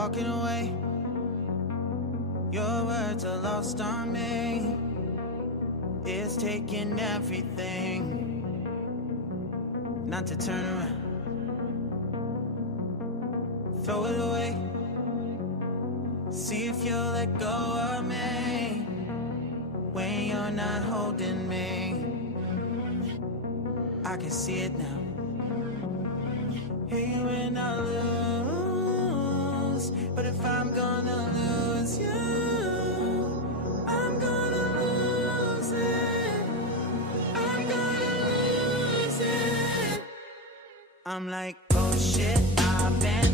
walking away. Your words are lost on me. It's taking everything not to turn around. Throw it away. See if you'll let go of me when you're not holding me. I can see it now. Hey, when I lose, but if I'm gonna lose you, I'm gonna lose it. I'm gonna lose it. I'm like, oh shit, I've been